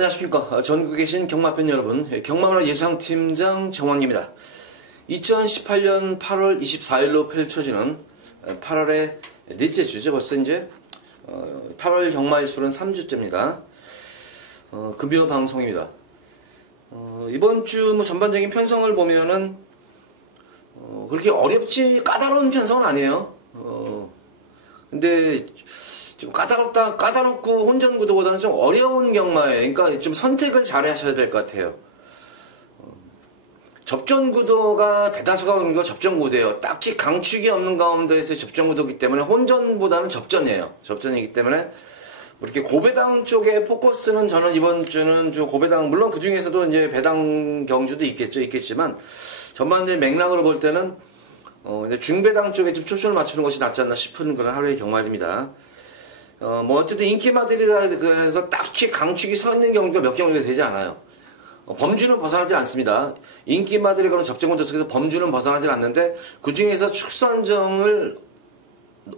안녕하십니까. 전국에 계신 경마팬 여러분, 경마문화 예상팀장 정황입니다. 2018년 8월 24일로 펼쳐지는 8월의 넷째 주죠. 벌써 이제 8월 경마일수는 3주째입니다. 금요 방송입니다. 이번 주 뭐 전반적인 편성을 보면은 그렇게 어렵지 까다로운 편성은 아니에요. 근데 좀 까다롭고 혼전 구도보다는 좀 어려운 경마예요. 그러니까 좀 선택을 잘 하셔야 될 것 같아요. 접전 구도가 대다수가 접전 구도예요. 딱히 강축이 없는 가운데에서 접전 구도이기 때문에 혼전보다는 접전이에요. 접전이기 때문에 뭐 이렇게 고배당 쪽에 포커스는 저는 이번 주는 좀 고배당, 물론 그 중에서도 이제 배당 경주도 있겠지만 전반적인 맥락으로 볼 때는 중배당 쪽에 좀 초점을 맞추는 것이 낫지 않나 싶은 그런 하루의 경마입니다. 뭐 어쨌든 인기마들이라 그래서 딱히 강축이 서 있는 경우가 몇 경우가 되지 않아요. 범주는 벗어나지 않습니다. 인기마들이 그런 접전구도 속에서 범주는 벗어나지 않는데 그 중에서 축선정을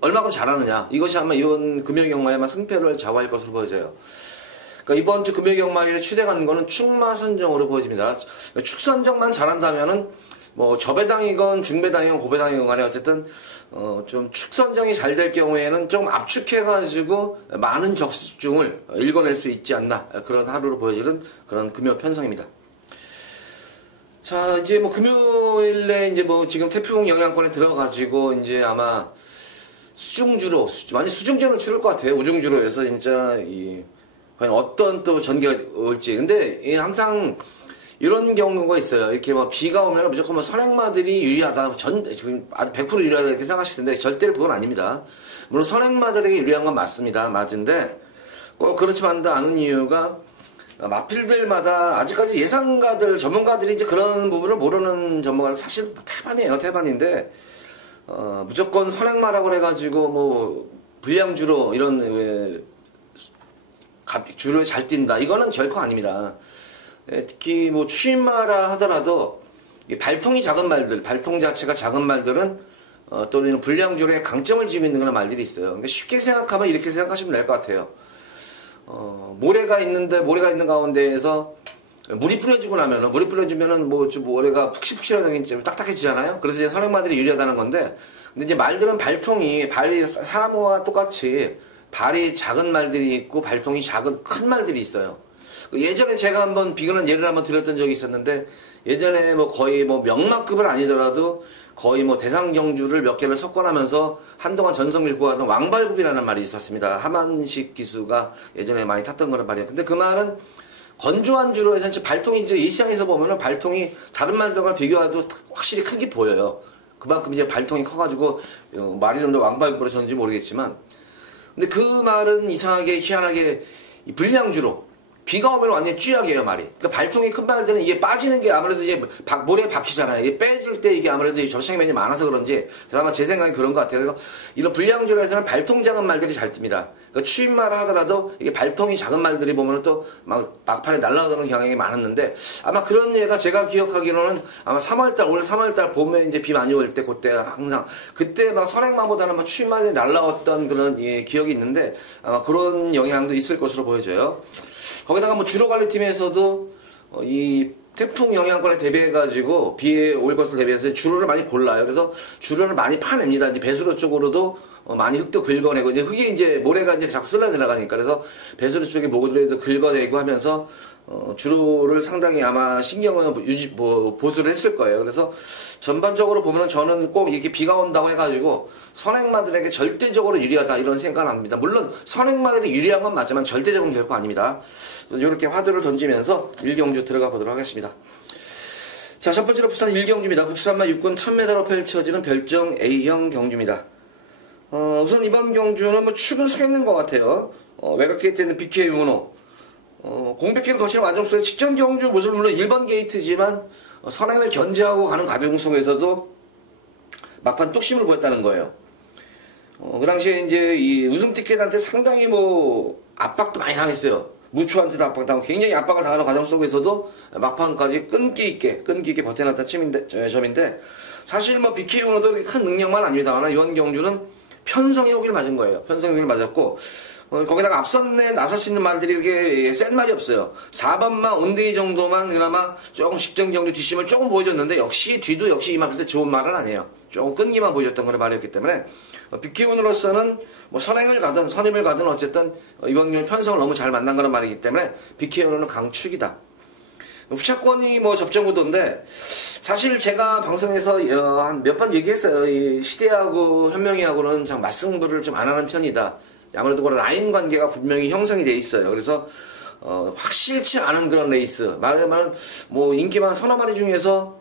얼마큼 잘하느냐, 이것이 아마 이번 금요경마에만 승패를 좌우할 것으로 보여져요. 그러니까 이번 주 금요경마일에 추대가는 거는 축마선정으로 보여집니다. 축선정만 잘한다면은 뭐 저배당이건 중배당이건 고배당이건 간에 어쨌든 좀 축선정이 잘 될 경우에는 좀 압축해가지고 많은 적중을 읽어낼 수 있지 않나, 그런 하루로 보여지는 그런 금요 편성입니다. 자, 이제 뭐 금요일에 이제 뭐 지금 태풍 영향권에 들어가지고 이제 아마 수중주로 완전 수중전을 치를 것 같아요. 우중주로 해서 진짜 과연 어떤 또 전개가 올지. 근데 항상 이런 경우가 있어요. 이렇게 뭐 비가 오면 무조건 뭐 선행마들이 유리하다, 지금 100% 유리하다 이렇게 생각하실 텐데 절대로 그건 아닙니다. 물론 선행마들에게 유리한 건 맞습니다. 맞은데 꼭 그렇지만도 않은 이유가 마필들마다 아직까지 예상가들, 전문가들이 이제 그런 부분을 모르는 전문가들 사실 태반이에요. 태반인데 무조건 선행마라고 해가지고 뭐 불량주로 이런 주로 잘 뛴다, 이거는 결코 아닙니다. 특히 뭐 추임마라 하더라도 발통이 작은 말들, 발통 자체가 작은 말들은 또는 불량주로의 강점을 지고 있는 그런 말들이 있어요. 그러니까 쉽게 생각하면 이렇게 생각하시면 될 것 같아요. 모래가 있는 가운데에서 물이 뿌려주면은 뭐 좀 모래가 푹신푹신하게 딱딱해지잖아요. 그래서 이제 선행마들이 유리하다는 건데, 근데 이제 말들은 발이 사람과 똑같이 발이 작은 말들이 있고 발통이 큰 말들이 있어요. 예전에 제가 한번 비근한 예를 한번 드렸던 적이 있었는데, 예전에 뭐 거의 뭐 명마급은 아니더라도 거의 뭐 대상경주를 몇 개를 석권하면서 한동안 전성 밀고 가던 왕발굽이라는 말이 있었습니다. 하만식 기수가 예전에 많이 탔던 그런 말이에요. 근데 그 말은 건조한 주로 해서 발통이 이제 일시장에서 보면은 발통이 다른 말들과 비교해도 확실히 큰 게 보여요. 그만큼 이제 발통이 커가지고 말이 좀 더 왕발굽으로 졌는지 모르겠지만, 근데 그 말은 이상하게 희한하게 불량주로 비가 오면 완전히 쥐약이에요, 말이. 그러니까 발통이 큰 말들은 이게 빠지는 게 아무래도 이제 모래에 박히잖아요. 이게 빼질 때 이게 아무래도 접착면이 많아서 그런지, 그래서 아마 제 생각엔 그런 것 같아요. 그래서 이런 불량주로에서는 발통 작은 말들이 잘 뜹니다. 그러니까 추임말 하더라도 이게 발통이 작은 말들이 보면 또 막판에 날아가는 경향이 많았는데, 아마 그런 예가 제가 기억하기로는 아마 올 3월달 봄에 이제 비 많이 올 때, 그때 항상, 그때 막 선행마보다는 막 추임말이 날아왔던 그런 기억이 있는데, 아마 그런 영향도 있을 것으로 보여져요. 거기다가 뭐 주로관리팀에서도 이 태풍 영향권에 대비해가지고 비에 올 것을 대비해서 주로를 많이 골라요. 그래서 주로를 많이 파냅니다. 이제 배수로 쪽으로도 많이 흙도 긁어내고, 이제 흙이 이제 모래가 이제 자꾸 쓸려 들어가니까, 그래서 배수로 쪽에 모래도 긁어내고 하면서 주로를 상당히 아마 신경을 보수를 했을 거예요. 그래서 전반적으로 보면 저는 꼭 이렇게 비가 온다고 해가지고 선행마들에게 절대적으로 유리하다 이런 생각은 안 합니다. 물론 선행마들이 유리한 건 맞지만 절대적은 결코 아닙니다. 이렇게 화두를 던지면서 일경주 들어가 보도록 하겠습니다. 자, 첫 번째로 부산 일경주입니다. 국산마 육군 1000m로 펼쳐지는 별정 A형 경주입니다. 우선 이번 경주는 뭐 축은 서 있는 것 같아요. 외곽 게이트에는 BK 윤호, 공백기를 거치는 과정 속에 직전 경주 모습은 물론 1번 게이트지만 선행을 견제하고 가는 과정 속에서도 막판 뚝심을 보였다는 거예요. 그 당시에 이제 이 우승 티켓한테 상당히 뭐 압박도 많이 당했어요. 무초한테도 압박당하고 굉장히 압박을 당하는 과정 속에서도 막판까지 끈기 있게 버텨놨던 점인데, 사실 뭐 BK 윤호도 큰 능력만 아닙니다만 이번 경주는 편성의 호기를 맞은 거예요. 편성의 호기를 맞았고, 거기다가 앞선에 나설 수 있는 말들이 이렇게 센 말이 없어요. 4번만 온데이 정도만 그나마 조금 식전 경주 뒷심을 조금 보여줬는데 역시 뒤도 역시 이 말일 때 좋은 말은 아니에요. 조금 끈기만 보여줬던 그런 말이었기 때문에 빅키운으로서는 뭐 선행을 가든 선임을 가든 어쨌든 이번 경주 편성을 너무 잘 만난 그런 말이기 때문에 빅키운은 강축이다. 후차권이 뭐 접전구도인데 사실 제가 방송에서 한 몇 번 얘기했어요. 이 시대하고 현명이하고는 참 맞승부를 좀 안 하는 편이다. 아무래도 그런 라인 관계가 분명히 형성이 돼 있어요. 그래서 확실치 않은 그런 레이스. 말하자면 뭐 인기만 서너 마리 중에서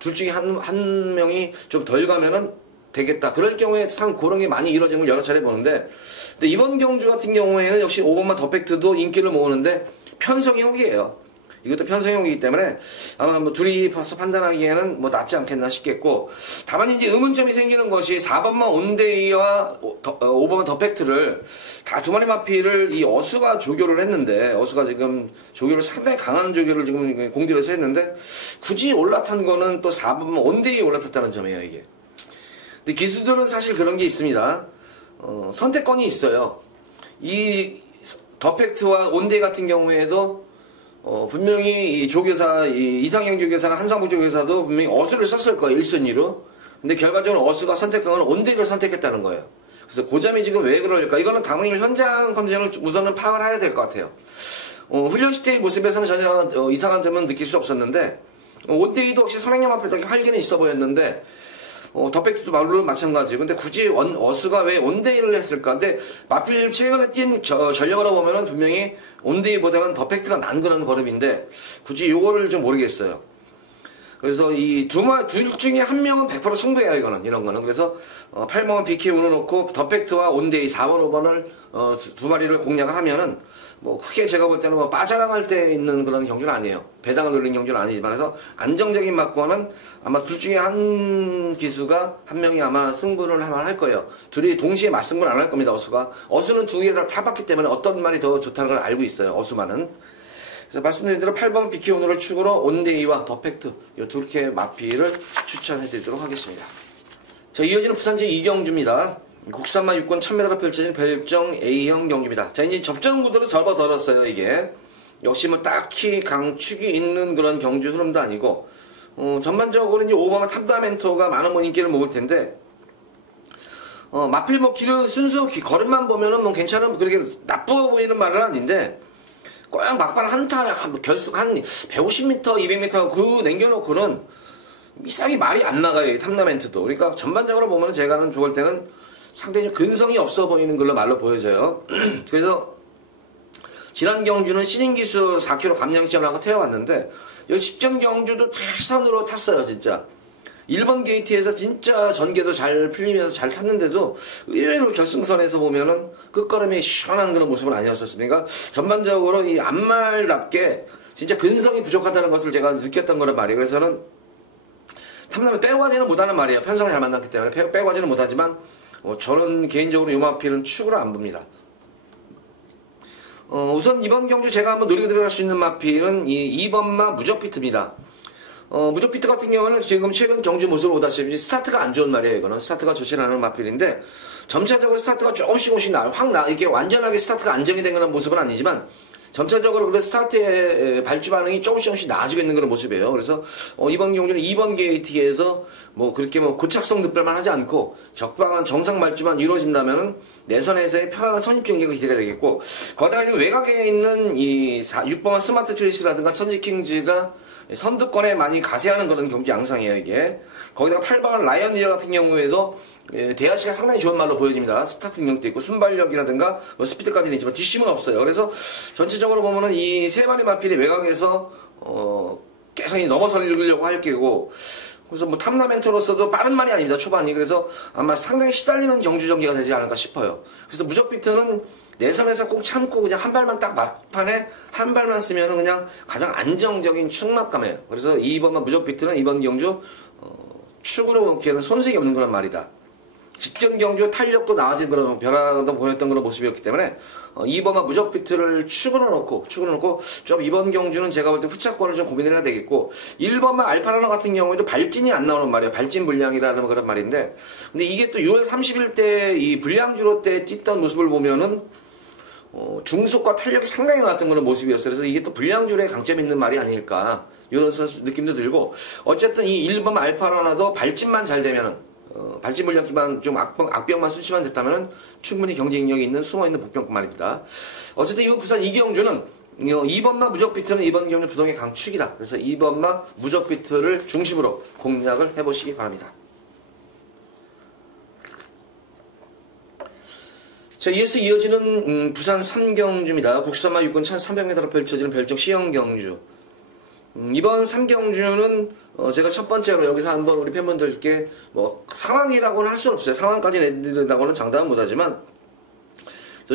둘 중에 한 명이 좀 덜 가면은 되겠다. 그럴 경우에 참 그런 게 많이 이루어지는 걸 여러 차례 보는데, 근데 이번 경주 같은 경우에는 역시 5번만 더팩트도 인기를 모으는데 편성형이에요. 이것도 편성형이기 때문에 아마 뭐 둘이 벌써 판단하기에는 뭐 낫지 않겠나 싶겠고, 다만 이제 의문점이 생기는 것이 4번만 온데이와 5번만 더팩트를 다 두 마리 마피를 이 어수가 조교를 했는데, 어수가 지금 조교를 상당히 강한 조교를 지금 공들여서 했는데 굳이 올라탄 거는 또 4번만 온데이에 올라탔다는 점이에요. 이게 근데 기수들은 사실 그런 게 있습니다. 선택권이 있어요. 이 더팩트와 온데이 같은 경우에도 분명히 이 조교사, 이 이상형 조교사나 한상부 조교사도 분명히 어수를 썼을 거예요. 1순위로. 근데 결과적으로 어수가 선택한 건 온데이를 선택했다는 거예요. 그래서 그 점이 지금 왜 그럴까? 이거는 당연히 현장 컨디션을 우선은 파악을 해야 될 것 같아요. 훈련 시대의 모습에서는 전혀 이상한 점은 느낄 수 없었는데, 온데이도 역시 선행력 앞에 되게 활기는 있어 보였는데, 더팩트도 말로는 마찬가지. 근데 굳이 어수가 왜 온데이를 했을까? 근데 마필 최근에 뛴 전력으로 보면은 분명히 온데이보다는 더팩트가 난 그런 걸음인데 굳이 요거를 좀 모르겠어요. 그래서 이 둘 중에 한 명은 100% 승부예요, 이거는. 이런 거는. 그래서 8번은 BK 운어놓고 더팩트와 온데이 4번, 5번을 두 마리를 공략을 하면은 뭐 크게 제가 볼 때는 뭐 빠져나갈 때 있는 그런 경주는 아니에요. 배당을 노린 경주는 아니지만, 그래서 안정적인 막고는 아마 둘 중에 한 기수가 한 명이 아마 승부를 할 거예요. 둘이 동시에 맞승부는 안 할 겁니다. 어수는 두 개 다 타봤기 때문에 어떤 말이 더 좋다는 걸 알고 있어요. 어수만은. 그래서 말씀드린 대로 8번 BK 오너를 축으로 온데이와 더팩트 이 두 개 마피를 추천해 드리도록 하겠습니다. 자, 이어지는 부산 제2경주입니다. 국산마 6권 1000m가 펼쳐진 별정 A형 경주입니다. 자, 이제 접전 구도로 접어들었어요, 이게. 역시 뭐 딱히 강축이 있는 그런 경주 흐름도 아니고, 전반적으로 이제 5번마 탐다멘토가 많은 뭐 인기를 먹을 텐데, 마필 뭐 길을 순수 걸음만 보면은 뭐 괜찮은, 그렇게 나쁘어 보이는 말은 아닌데, 꼭 막판 결승 한 150m, 200m 그 남겨놓고는 이상하게 말이 안 나가요, 이 탐다멘트도. 그러니까 전반적으로 보면은 제가는 볼 때는 상당히 근성이 없어 보이는 걸로 말로 보여져요. 그래서 지난 경주는 신인기수 4km 감량시험하고 태워왔는데 이 직전 경주도 최선으로 탔어요, 진짜. 1번 게이트에서 진짜 전개도 잘 풀리면서 잘 탔는데도 의외로 결승선에서 보면은 끝걸음이 시원한 그런 모습은 아니었었습니까? 전반적으로 이 앞말답게 진짜 근성이 부족하다는 것을 제가 느꼈던 거란 말이에요. 그래서 저는 탐나면 빼고 가지는 못하는 말이에요. 편성을 잘 만났기 때문에 빼고 가지는 못하지만 저는 개인적으로 요 마피는 축으로 안 봅니다. 우선 이번 경주 제가 한번 노리고 들어갈 수 있는 마피는 이 2번마 무적피트입니다. 무적피트 같은 경우는 지금 최근 경주 모습을 보다시피 스타트가 안 좋은 말이에요. 이거는 스타트가 좋지 않은 마필인데 점차적으로 스타트가 조금씩 이렇게 완전하게 스타트가 안정이 된 그런 모습은 아니지만 점차적으로 그 스타트의 발주 반응이 조금씩 나아지고 있는 그런 모습이에요. 그래서 이번 경주는 2번 게이트에서 뭐 그렇게 뭐 고착성 득발만 하지 않고 적당한 정상 발주만 이루어진다면은 내선에서의 편안한 선입 경기가 기대가 되겠고, 거기다가 지금 외곽에 있는 이 6번 스마트 트리스라든가 천지킹즈가 선두권에 많이 가세하는 그런 경주 양상이에요, 이게. 거기다가 8번 라이언리어 같은 경우에도 대하시가 상당히 좋은 말로 보여집니다. 스타트 능력도 있고 순발력이라든가 뭐 스피드까지는 있지만 뒷심은 없어요. 그래서 전체적으로 보면은 이 세 마리 마필이 외곽에서 계속 넘어서려고 할 게고, 그래서 뭐 탐라멘토로서도 빠른 말이 아닙니다, 초반이. 그래서 아마 상당히 시달리는 경주 전개가 되지 않을까 싶어요. 그래서 무적비트는 내선에서 꼭 참고 그냥 한 발만 딱 막판에 한 발만 쓰면은 그냥 가장 안정적인 축막감이에요. 그래서 2번만 무적비트는 이번 경주 축으로 보기에는 손색이 없는 그런 말이다. 직전 경주 탄력도 나아진 그런 변화도 보였던 그런 모습이었기 때문에 2번만 무적비트를 축으로 놓고 좀 이번 경주는 제가 볼 때 후차권을 좀 고민을 해야 되겠고, 1번만 알파라나 같은 경우에도 발진이 안 나오는 말이에요. 발진 불량이라는 그런 말인데, 근데 이게 또 6월 30일 때 이 불량주로 때 뛰던 모습을 보면은 중속과 탄력이 상당히 나왔던 그런 모습이었어요. 그래서 이게 또 불량줄에 강점이 있는 말이 아닐까 이런 느낌도 들고, 어쨌든 이 1번 알파라나도 발진만 잘 되면은 발진 물량만 좀 악병만 수치만 됐다면 충분히 경쟁력이 있는 숨어있는 복병권 말입니다. 어쨌든 이번 부산 이경주는 2번마 무적비트는 이번 경주 부동의 강축이다. 그래서 2번마 무적비트를 중심으로 공략을 해보시기 바랍니다. 자, 이어서 이어지는 부산 3경주입니다. 국산마 육군 1300m로 펼쳐지는 별정 시형경주. 이번 3경주는 제가 첫 번째로 여기서 한번 우리 팬분들께 뭐 상황이라고는 할 수 없어요. 상황까지 내드린다고는 장담은 못하지만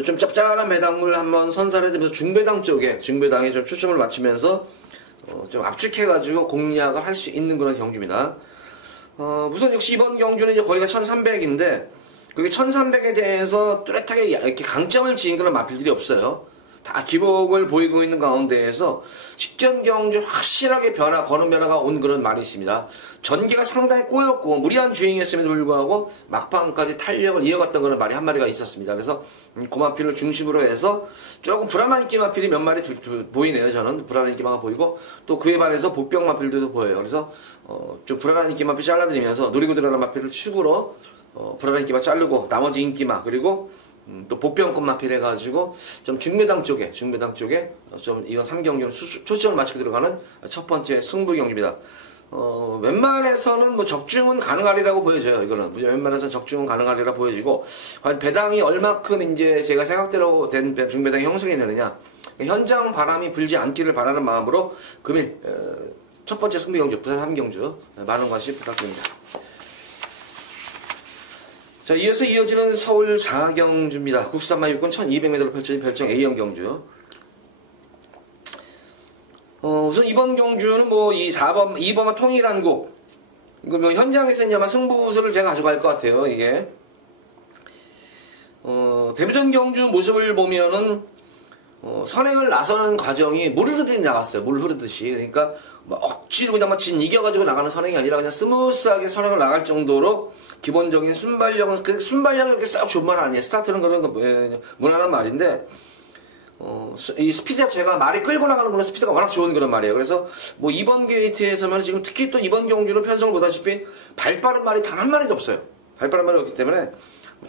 좀 짭짤한 배당을 한번 선사를 해주면서 중배당에 좀 초점을 맞추면서 좀 압축해가지고 공략을 할 수 있는 그런 경주입니다. 우선 역시 이번 경주는 이제 거리가 1300인데 그렇게 1300에 대해서 뚜렷하게 이렇게 강점을 지은 그런 마필들이 없어요. 다 기복을 보이고 있는 가운데에서 직전 경주 확실하게 거는 변화가 온 그런 말이 있습니다. 전개가 상당히 꼬였고 무리한 주행이었음에도 불구하고 막판까지 탄력을 이어갔던 그런 말이 한 마리가 있었습니다. 그래서 고마필을 중심으로 해서 조금 불안한 인기 마필이 몇 마리 보이네요. 저는 불안한 인기 마가 보이고 또 그에 반해서 복병 마필들도 보여요. 그래서 좀 불안한 인기 마필 잘라드리면서 노리고 들어가는 마필을 축으로 불안한 인기마 자르고 나머지 인기마 그리고 또 복병권 마필 해가지고 좀 중매당 쪽에 좀 이번 3경기로 초점을 맞추고 들어가는 첫 번째 승부 경기입니다. 웬만해서는 뭐 적중은 가능하리라고 보여져요. 이거는 웬만해서 적중은 가능하리라 보여지고, 과연 배당이 얼마큼 이제 제가 생각대로 된 중배당이 형성이 되느냐, 현장 바람이 불지 않기를 바라는 마음으로 금일 첫 번째 승부 경주 부산 3경주 많은 관심 부탁드립니다. 자, 이어서 이어지는 서울 4경주입니다. 국산마 육군 1200m로 펼쳐진 별정 A형 경주. 우선 이번 경주는 뭐 이 2번마 통일한국, 이거 뭐 현장에서 이제 아마 승부수를 제가 가져갈 것 같아요, 이게. 데뷔전 경주 모습을 보면은, 선행을 나서는 과정이 물 흐르듯이 나갔어요. 물 흐르듯이. 그러니까, 뭐 억지로 그냥 막 이겨가지고 나가는 선행이 아니라 그냥 스무스하게 선행을 나갈 정도로 기본적인 순발력은, 그 순발력이 그렇게 썩 좋은 말 아니에요. 스타트는 그런 거, 무난한 말인데, 이 스피드 자체가 말이 끌고 나가는 그런 스피드가 워낙 좋은 그런 말이에요. 그래서 뭐 이번 게이트에서만 지금 특히 또 이번 경주로 편성을 보다시피 발빠른 말이 단 한 마리도 없어요. 발빠른 말이 없기 때문에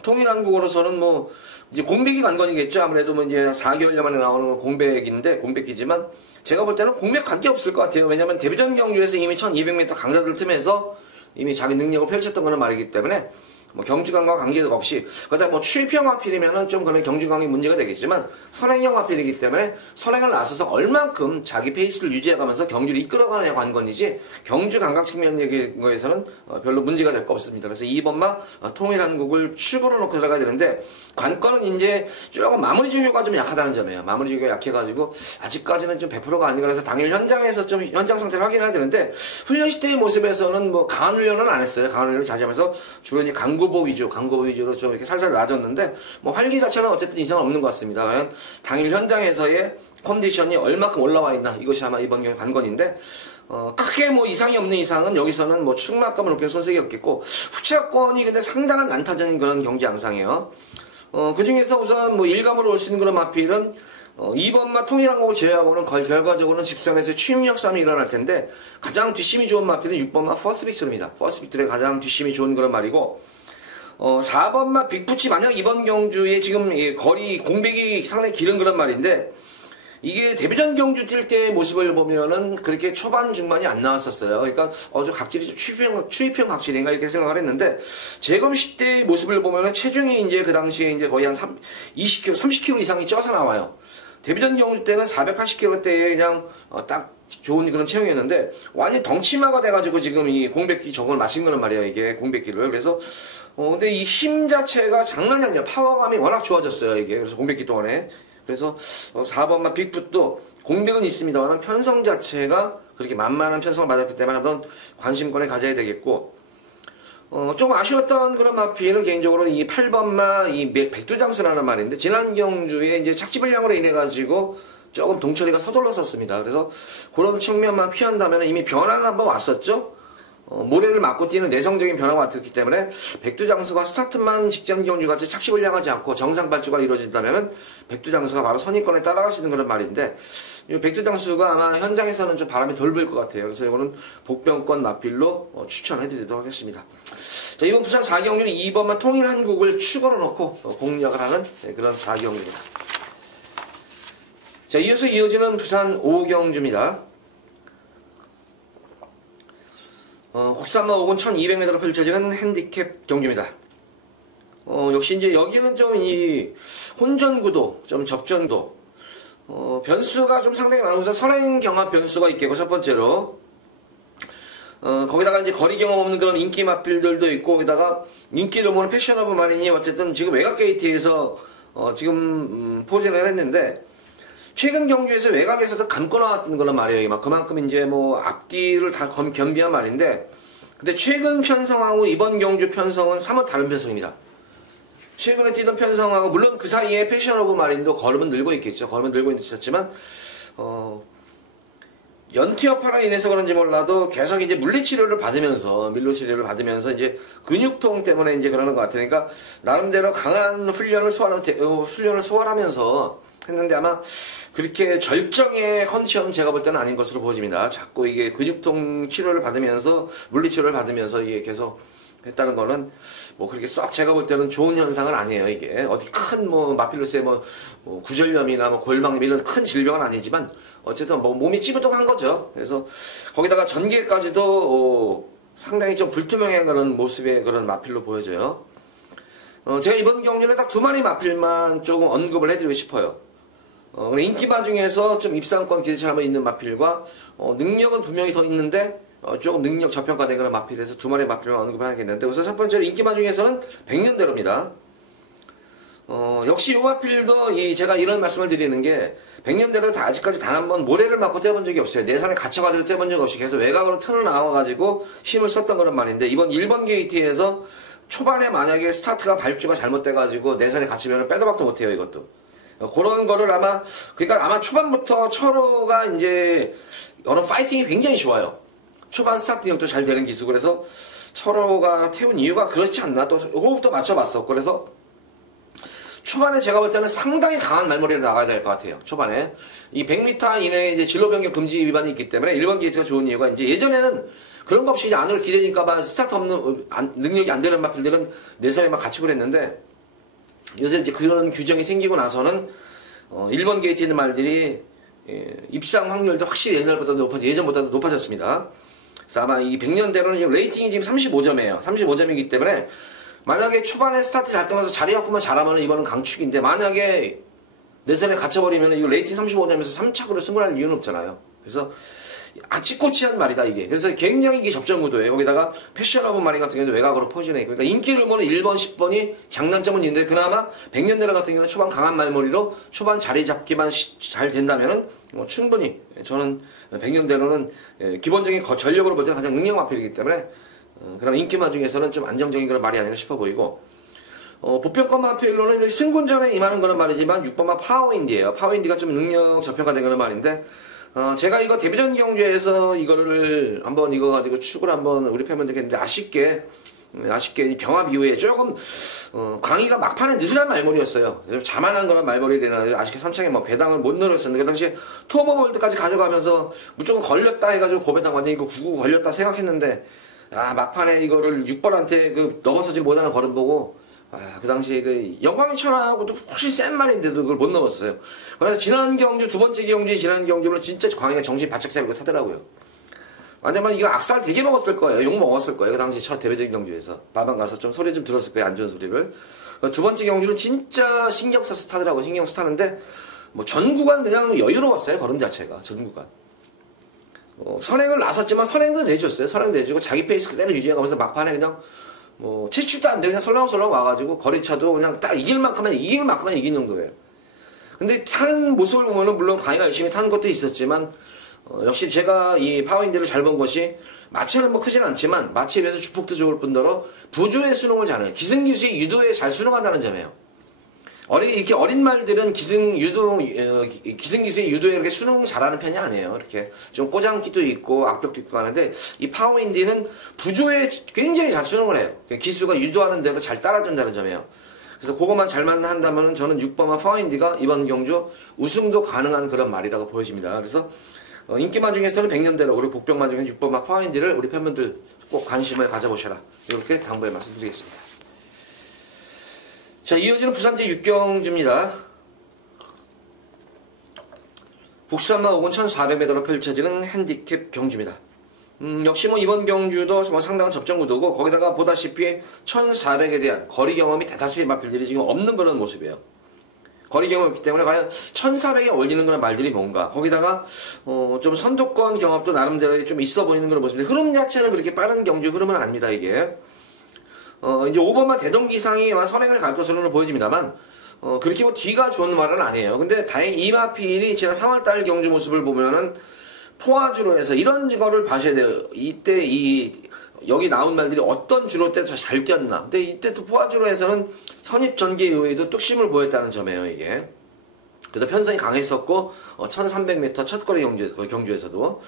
통일한국으로서는 뭐 이제 공백이 관건이겠죠. 아무래도 뭐 이제 4개월여 만에 나오는 공백이지만 제가 볼 때는 공백 관계 없을 것 같아요. 왜냐면 데뷔전 경주에서 이미 1200m 강자들 틈에서 이미 자기 능력을 펼쳤던 거는 말이기 때문에 뭐 경주강과 관계가 없이, 그러다 뭐 추입형 마필이면은 좀 그런 경주강이 문제가 되겠지만 선행형 마필이기 때문에 선행을 나서서 얼만큼 자기 페이스를 유지해가면서 경주를 이끌어가느냐 관건이지 경주 감각 측면에서는 별로 문제가 될 거 없습니다. 그래서 2번마 통일한국을 축으로 놓고 들어가야 되는데, 관건은 이제 조금 마무리 중요가 좀 약하다는 점이에요. 마무리 중요가 약해가지고 아직까지는 좀 100%가 아니고, 그래서 당일 현장에서 좀 현장 상태를 확인해야 되는데, 훈련 시대의 모습에서는 뭐 강한 훈련은 안 했어요. 강한 훈련을 자제하면서 주로 이제 강구보 위주로 좀 이렇게 살살 놔줬는데, 뭐 활기 자체는 어쨌든 이상은 없는 것 같습니다. 과연 당일 현장에서의 컨디션이 얼마큼 올라와 있나, 이것이 아마 이번 경기 관건인데, 크게 뭐 이상이 없는 이상은 여기서는 뭐 축마감을 놓기엔 손색이 없겠고, 후차권이 근데 상당한 난타전인 그런 경기 양상이에요. 그 중에서 우선 뭐 일감으로 올 수 있는 그런 마필은 2번마 통일한국을 제외하고는 거의 결과적으로는 직선에서 취임력 싸움이 일어날 텐데, 가장 뒷심이 좋은 마필은 6번마 퍼스빅스입니다. 퍼스빅들의 가장 뒷심이 좋은 그런 말이고, 4번마 빅푸치, 만약 이번 경주에 지금 거리 공백이 상당히 길은 그런 말인데, 이게 데뷔전 경주 뛸 때의 모습을 보면은 그렇게 초반 중반이 안 나왔었어요. 그러니까 저 각질이 추입형 각질인가 이렇게 생각을 했는데, 재검시 때의 모습을 보면은 체중이 이제 그 당시에 이제 거의 한 20kg, 30kg 이상이 쪄서 나와요. 데뷔전 경주 때는 480kg대에 그냥 딱 좋은 그런 체형이었는데, 완전히 덩치마가 돼가지고 지금 이 공백기 저걸 마신 거란 말이에요, 이게 공백기를. 그래서 근데 이 힘 자체가 장난이 아니에요. 파워감이 워낙 좋아졌어요, 이게. 그래서 공백기 동안에. 그래서 4번마 빅풋도 공백은 있습니다만 편성 자체가 그렇게 만만한 편성을 받았기 때문에 한번 관심권에 가져야 되겠고, 좀 아쉬웠던 그런 마필은 개인적으로 이 8번마 이 백두장수라는 말인데, 지난 경주에 이제 착지불량으로 인해가지고 조금 동철이가 서둘렀었습니다. 그래서 그런 측면만 피한다면 이미 변화는 한번 왔었죠. 모래를 맞고 뛰는 내성적인 변화가 왔기 때문에 백두장수가 스타트만 직전 경주같이 착식을 향하지 않고 정상 발주가 이루어진다면 백두장수가 바로 선입권에 따라갈 수 있는 그런 말인데, 이 백두장수가 아마 현장에서는 좀 바람이 덜 불 것 같아요. 그래서 이거는 복병권 마필로 추천해드리도록 하겠습니다. 자, 이번 부산 4경주는 2번만 통일한국을 추가로 넣고 공략을 하는 그런 4경주입니다. 자, 이어서 이어지는 부산 5경주입니다. 국산마 5군 1200m로 펼쳐지는 핸디캡 경주입니다. 역시 이제 여기는 좀 이 혼전구도, 좀 접전도, 변수가 좀 상당히 많아서 선행 경합 변수가 있겠고, 첫 번째로. 거기다가 이제 거리 경험 없는 그런 인기 마필들도 있고, 거기다가 인기를 모으는 패셔너블 마린이 어쨌든 지금 외곽 게이트에서 지금 포진을 했는데, 최근 경주에서 외곽에서도 감고 나왔던 거란 말이에요. 막 그만큼 이제 뭐 앞뒤를 다 겸비한 말인데, 근데 최근 편성하고 이번 경주 편성은 3월 다른 편성입니다. 최근에 뛰던 편성하고, 물론 그 사이에 패션 오브 마린도 걸음은 늘고 있겠죠. 걸음은 늘고 있었지만, 연투 여파로 인해서 그런지 몰라도 계속 이제 물리치료를 받으면서, 밀로치료를 받으면서 이제 근육통 때문에 이제 그러는 것 같아요. 그러니까, 나름대로 강한 훈련을 소화하면서 했는데 아마 그렇게 절정의 컨디션은 제가 볼 때는 아닌 것으로 보여집니다. 자꾸 이게 근육통 치료를 받으면서, 물리치료를 받으면서 이게 계속 했다는 거는 뭐 그렇게 썩 제가 볼 때는 좋은 현상은 아니에요. 이게 어디 큰 뭐 마필로스의 뭐 구절염이나 뭐 골방염 이런 큰 질병은 아니지만 어쨌든 뭐 몸이 찌뿌둥한 거죠. 그래서 거기다가 전개까지도 상당히 좀 불투명한 그런 모습의 그런 마필로 보여져요. 제가 이번 경주는 딱 2마리 마필만 조금 언급을 해드리고 싶어요. 인기마 중에서 좀 입상권 기대치 한번 있는 마필과 능력은 분명히 더 있는데 조금 능력 저평가된 그런 마필에서 2마리 마필만 언급을 하겠는데, 우선 첫 번째로 인기마 중에서는 백년대로입니다. 역시 이 마필도 제가 이런 말씀을 드리는 게, 백년대로를 다 아직까지 단 한 번 모래를 맞고 떼본 적이 없어요. 내산에 갇혀가지고 떼본 적 없이 계속 외곽으로 턴을 나와가지고 힘을 썼던 그런 말인데, 이번 1번 게이트에서 초반에 만약에 스타트가 발주가 잘못돼가지고 내산에 갇히면 빼도 박도 못해요. 이것도 그런 거를 그러니까 아마 초반부터 철호가 이제 이런 파이팅이 굉장히 좋아요. 초반 스타트력도 잘 되는 기수. 그래서 철호가 태운 이유가 그렇지 않나. 또 호흡도 맞춰봤었고, 그래서 초반에 제가 볼 때는 상당히 강한 말머리를 나가야 될 것 같아요. 초반에 이 100m 이내에 이제 진로 변경 금지 위반이 있기 때문에 1번 게이트가 좋은 이유가, 이제 예전에는 그런 거 없이 이제 안으로 기대니까만 스타트 없는 능력이 안 되는 마필들은 내선에 막 갇히고 그랬는데, 요새 이제 그런 규정이 생기고 나서는 1번 게이트에 있는 말들이 입상 확률도 확실히 예전보다 높아졌습니다. 그래서 아마 이 100년대로는 레이팅이 지금 35점이에요. 35점이기 때문에 만약에 초반에 스타트 잘 끊어서 자리 잡고만 잘하면 이번은 강축인데, 만약에 내선에 갇혀버리면 이 레이팅 35점에서 3착으로 승부할 이유는 없잖아요. 그래서 아치꼬치한 말이다 이게. 그래서 굉장히 이게 접전구도예요. 거기다가 패셔너블 마린 같은 경우는 외곽으로 포진해. 그러니까 인기를 모는 1번, 10번이 장단점은 있는데, 그나마 백년대로 같은 경우는 초반 강한 말머리로 초반 자리 잡기만 잘 된다면은 충분히 저는 백년대로는 기본적인 전력으로 볼 때는 가장 능력 마필이기 때문에 그럼 인기마 중에서는 좀 안정적인 그런 말이 아닌가 싶어 보이고, 보편권 마필로는 승군전에 임하는 그런 말이지만 6번마 파워윈디예요. 파워윈디가 좀 능력 저평가된 그런 말인데, 제가 이거 데뷔전 경주에서 이거를 한번 이거 가지고 축을 한번 우리 팬분들께 했는데, 아쉽게 경합 이후에 조금 광희가 막판에 느슨한 말머리였어요. 자만한 그런 말머리라나 아쉽게 3창에 뭐 배당을 못 늘었었는데, 그 당시에 터보볼트까지 가져가면서 무조건 걸렸다 해가지고 고배당 완전히 이거 99 걸렸다 생각했는데, 막판에 이거를 6번한테 넘어서지 못하는 걸음 보고, 그 당시에 영광의 천하하고도 훨씬 센 말인데도 그걸 못 넘었어요. 그래서 지난 경주, 두 번째 경주에 지난 경주는 진짜 광희가 정신 바짝 차리고 타더라고요. 완전 이거 악살 되게 먹었을 거예요. 욕 먹었을 거예요. 그 당시 첫 대표적인 경주에서. 마방 가서 좀 소리 좀 들었을 거예요. 안 좋은 소리를. 두 번째 경주는 진짜 신경 써서 타더라고요. 신경 써서 타는데, 뭐 전 구간 그냥 여유로웠어요. 걸음 자체가. 전 구간. 선행을 나섰지만 선행도 내줬어요. 선행도 내주고 자기 페이스 그대로 유지해가면서 막판에 그냥 채취도 안 돼. 그냥 설렁설렁 와가지고 거리차도 그냥 딱 이길 만큼만 이긴 정도예요. 근데 타는 모습을 보면은 물론 광희가 열심히 타는 것도 있었지만, 역시 제가 이 파워인디를 잘 본 것이, 마체는 뭐 크진 않지만 마체에 비해서 주폭도 좋을 뿐더러 부조의 수능을 잘해요. 기승기수의 유도에 잘 수능한다는 점이에요. 이렇게 어린 말들은 기승기수의 유도에 이렇게 수능 잘하는 편이 아니에요. 이렇게 좀 꼬장기도 있고 악벽도 있고 하는데, 이 파워인디는 부조에 굉장히 잘 수능을 해요. 기수가 유도하는 대로 잘 따라준다는 점이에요. 그래서 그것만 잘만 한다면 저는 6번마 파워인디가 이번 경주 우승도 가능한 그런 말이라고 보여집니다. 그래서 인기만 중에서는 100년대로, 그리고 복병만 중에는 6번마 파워인디를 우리 팬분들 꼭 관심을 가져보셔라. 이렇게 당부의 말씀드리겠습니다. 자, 이어지는 부산 제6경주입니다. 국산마 5군 1400m로 펼쳐지는 핸디캡 경주입니다. 역시 이번 경주도 상당한 접전 구도고, 거기다가 보다시피 1400에 대한 거리 경험이 대다수의 마필들이 지금 없는 그런 모습이에요. 거리 경험이 없기 때문에 과연 1400에 올리는 그런 말들이 뭔가, 거기다가 좀 선두권 경험도 나름대로 좀 있어 보이는 그런 모습인데, 흐름 자체는 그렇게 빠른 경주 흐름은 아닙니다. 이게 이제 5번만 대동기상이 선행을 갈 것으로는 보여집니다만, 그렇게 뒤가 좋은 말은 아니에요. 근데 다행히 이 마필이 지난 3월달 경주 모습을 보면은 포화주로 해서 이런 거를 봐셔야 돼요. 이때 여기 나온 말들이 어떤 주로 때 더 잘 뛰었나. 근데 이때 또 포화주로 해서는 선입 전개 이후에도 뚝심을 보였다는 점이에요, 이게. 그래서 편성이 강했었고, 1300m 첫 거리 경주에서도.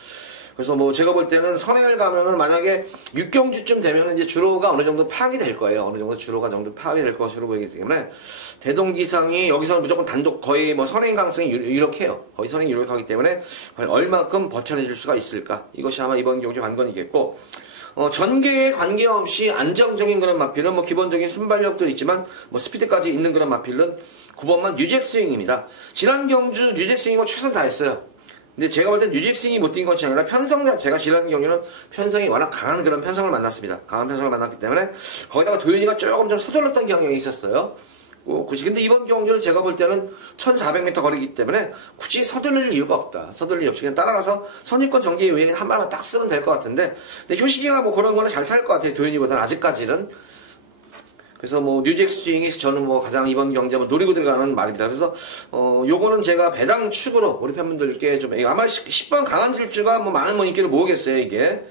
그래서 제가 볼 때는 선행을 가면은 만약에 6경주쯤 되면은 이제 주로가 어느 정도 파악이 될 거예요. 어느 정도 주로가 정도 파악이 될 것으로 보이기 때문에, 대동기상이 여기서는 무조건 단독 거의 선행 가능성이 유력해요. 거의 선행이 유력하기 때문에 과연 얼만큼 버텨내줄 수가 있을까? 이것이 아마 이번 경주 관건이겠고, 전개에 관계없이 안정적인 그런 마필은 기본적인 순발력도 있지만 스피드까지 있는 그런 마필은 9번만 뉴잭스윙입니다. 지난 경주 뉴잭스윙은 최선 다했어요. 근데 제가 볼 때 뉴잭스윙이 못 뛴 것이 아니라 편성 자체가 지난 경주는 편성이 워낙 강한 그런 편성을 만났습니다. 강한 편성을 만났기 때문에 거기다가 도윤이가 조금 좀 서둘렀던 경향이 있었어요. 근데 이번 경주는 제가 볼 때는 1400m 거리기 때문에 굳이 서둘릴 이유가 없다. 서둘릴 이유 없이 그냥 따라가서 선입권 전개 이후에 한 발만 딱 쓰면 될 것 같은데, 근데 효식이가 그런 거는 잘 탈 것 같아요. 도윤이보다는 아직까지는. 그래서 뉴잭 스윙이 저는 가장 이번 경제 노리고 들어가는 말입니다. 그래서 요거는 제가 배당 축으로 우리 팬분들께 좀, 아마 10번 강한 질주가 많은 인기를 모으겠어요, 이게.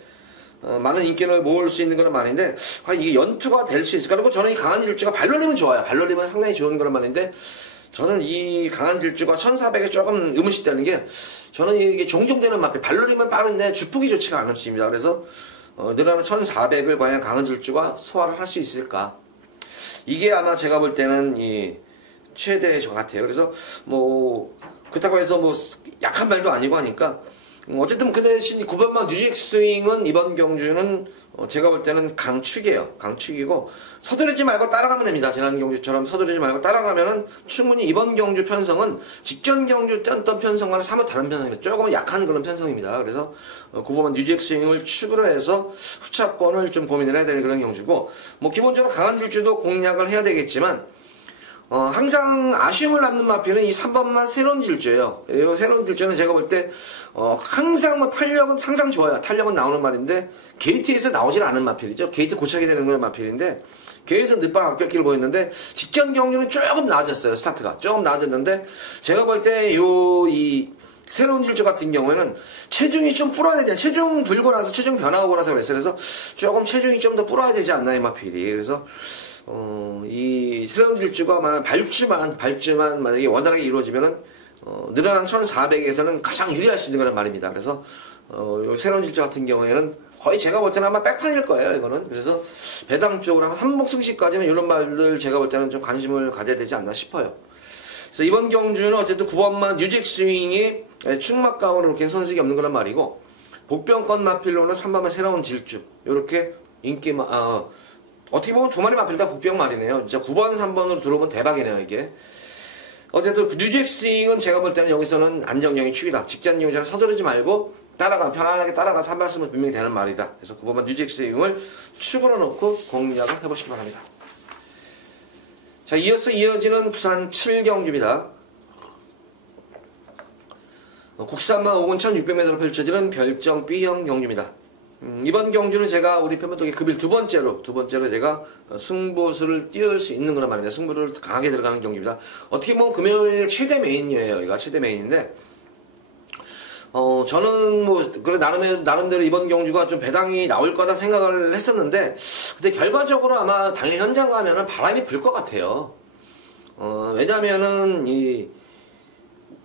많은 인기를 모을 수 있는 그런 말인데, 과연 이게 연투가 될 수 있을까? 그리고 저는 이 강한 질주가 발놀림은 좋아요. 발놀림은 상당히 좋은 그런 말인데, 저는 이 강한 질주가 1400에 조금 의문시되는 게, 저는 이게 종종 되는 마필, 발놀림은 빠른데 주폭이 좋지가 않습니다. 그래서 늘어나는 1400을 과연 강한 질주가 소화를 할 수 있을까? 이게 아마 제가 볼 때는 이 최대의 것 같아요. 그래서 그렇다고 해서 약한 말도 아니고 하니까, 어쨌든 그 대신 9번만 뉴잭 스윙은 이번 경주는 제가 볼 때는 강축이에요. 강축이고, 서두르지 말고 따라가면 됩니다. 지난 경주처럼 서두르지 말고 따라가면은 충분히 이번 경주 편성은 직전 경주 뛰었던 편성과는 사뭇 다른 편성입니다. 조금은 약한 그런 편성입니다. 그래서 9번만 뉴잭 스윙을 축으로 해서 후차권을 좀 고민을 해야 되는 그런 경주고, 기본적으로 강한 질주도 공략을 해야 되겠지만, 항상 아쉬움을 남는 마필은 이 3번만 새로운 질주예요. 이 새로운 질주는 제가 볼 때, 항상 탄력은 항상 좋아요. 탄력은 나오는 말인데, 게이트에서 나오질 않은 마필이죠. 게이트 고착이 되는 그런 마필인데, 게이트에서 늦방 악벽기를 보였는데, 직전 경기는 조금 나아졌어요. 스타트가. 조금 나아졌는데, 제가 볼 때, 이 새로운 질주 같은 경우에는 체중이 좀 불어야 되지, 체중 불고 나서, 체중 변화하고 나서 그랬어요. 그래서 조금 체중이 좀 더 불어야 되지 않나, 이 마필이. 그래서, 이 새로운 질주가 발주만 만약에 원활하게 이루어지면은, 늘어난 1400에서는 가장 유리할 수 있는 거란 말입니다. 그래서, 새로운 질주 같은 경우에는 거의 제가 볼 때는 아마 백판일 거예요, 이거는. 그래서 배당 쪽으로 한 삼복승시까지는 이런 말들 제가 볼 때는 좀 관심을 가져야 되지 않나 싶어요. 그래서 이번 경주는 어쨌든 9번만 뉴잭 스윙이 충막강으로 이렇게 손색이 없는 거란 말이고, 복병권 마필로는 3번만 새로운 질주. 요렇게 어떻게 보면 두 마리 마필 다 복병 말이네요. 진짜 9번, 3번으로 들어오면 대박이네요, 이게. 어쨌든 뉴잭 스윙은 제가 볼 때는 여기서는 안정적인 축이다. 직전 경주처럼 서두르지 말고 편안하게 따라가서 한 말씀은 분명히 되는 말이다. 그래서 9번만 뉴잭 스윙을 축으로 놓고 공략을 해보시기 바랍니다. 자, 이어지는 부산 7경주입니다. 국산마 5군 1600m로 펼쳐지는 별정 B형 경주입니다. 이번 경주는 제가 우리 팬분들께 급일 두 번째로 제가 승부수를 띄울 수 있는 그런 말입니다. 승부를 강하게 들어가는 경주입니다. 어떻게 보면 금요일 최대 메인이에요. 여기가 최대 메인인데, 저는 그래 나름대로 이번 경주가 좀 배당이 나올 거다 생각을 했었는데, 근데 결과적으로 아마 당일 현장 가면은 바람이 불 것 같아요. 왜냐면은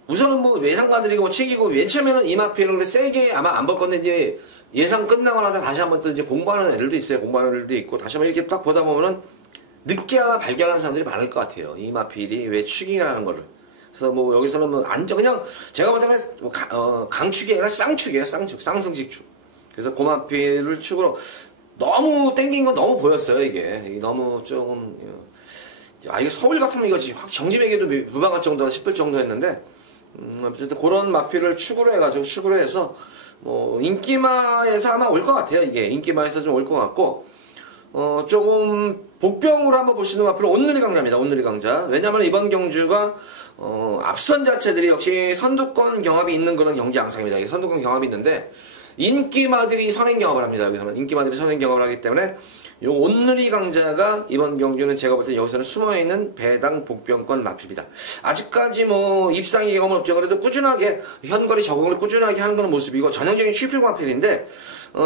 우선은 뭐 외상관들이고 뭐 책이고 맨 처음에는 이마피를 그래 세게 아마 안 볼 건데 이제 예상 끝나고 나서 다시 한번 또 이제 공부하는 애들도 있어요. 공부하는 애들도 있고 다시 한번 이렇게 딱 보다 보면은 늦게 아마 발견하는 사람들이 많을 것 같아요. 이마필이 왜 축이라는 거를. 그래서 뭐 여기서는 뭐 그냥 제가 볼 때는 강축이 아니라 쌍축이에요. 쌍축, 쌍승직축. 그래서 고마필을 축으로 너무 땡긴 건 너무 보였어요. 이게 너무 조금 이거 서울 같으면 이거 확 정지매개도 무방할 정도다 싶을 정도였는데 어쨌든 그런 마필을 축으로 해서 뭐 인기마에서 아마 올 것 같아요. 이게 인기마에서 좀 올 것 같고 조금 복병으로 한번 보시는 마필은 온누리 강자입니다. 온누리 강자. 왜냐하면 이번 경주가 앞선 자체들이 역시 선두권 경합이 있는 그런 경기 양상입니다. 이게 선두권 경합이 있는데 인기마들이 선행 경합을 합니다. 여기서는 인기마들이 선행 경합을 하기 때문에 요 온누리 강자가 이번 경주는 제가 볼 때 여기서는 숨어있는 배당 복병권 마필입니다. 아직까지 뭐 입상의 경험은 없죠. 그래도 꾸준하게 현거리 적응을 꾸준하게 하는 그런 모습이고 전형적인 취필 마필인데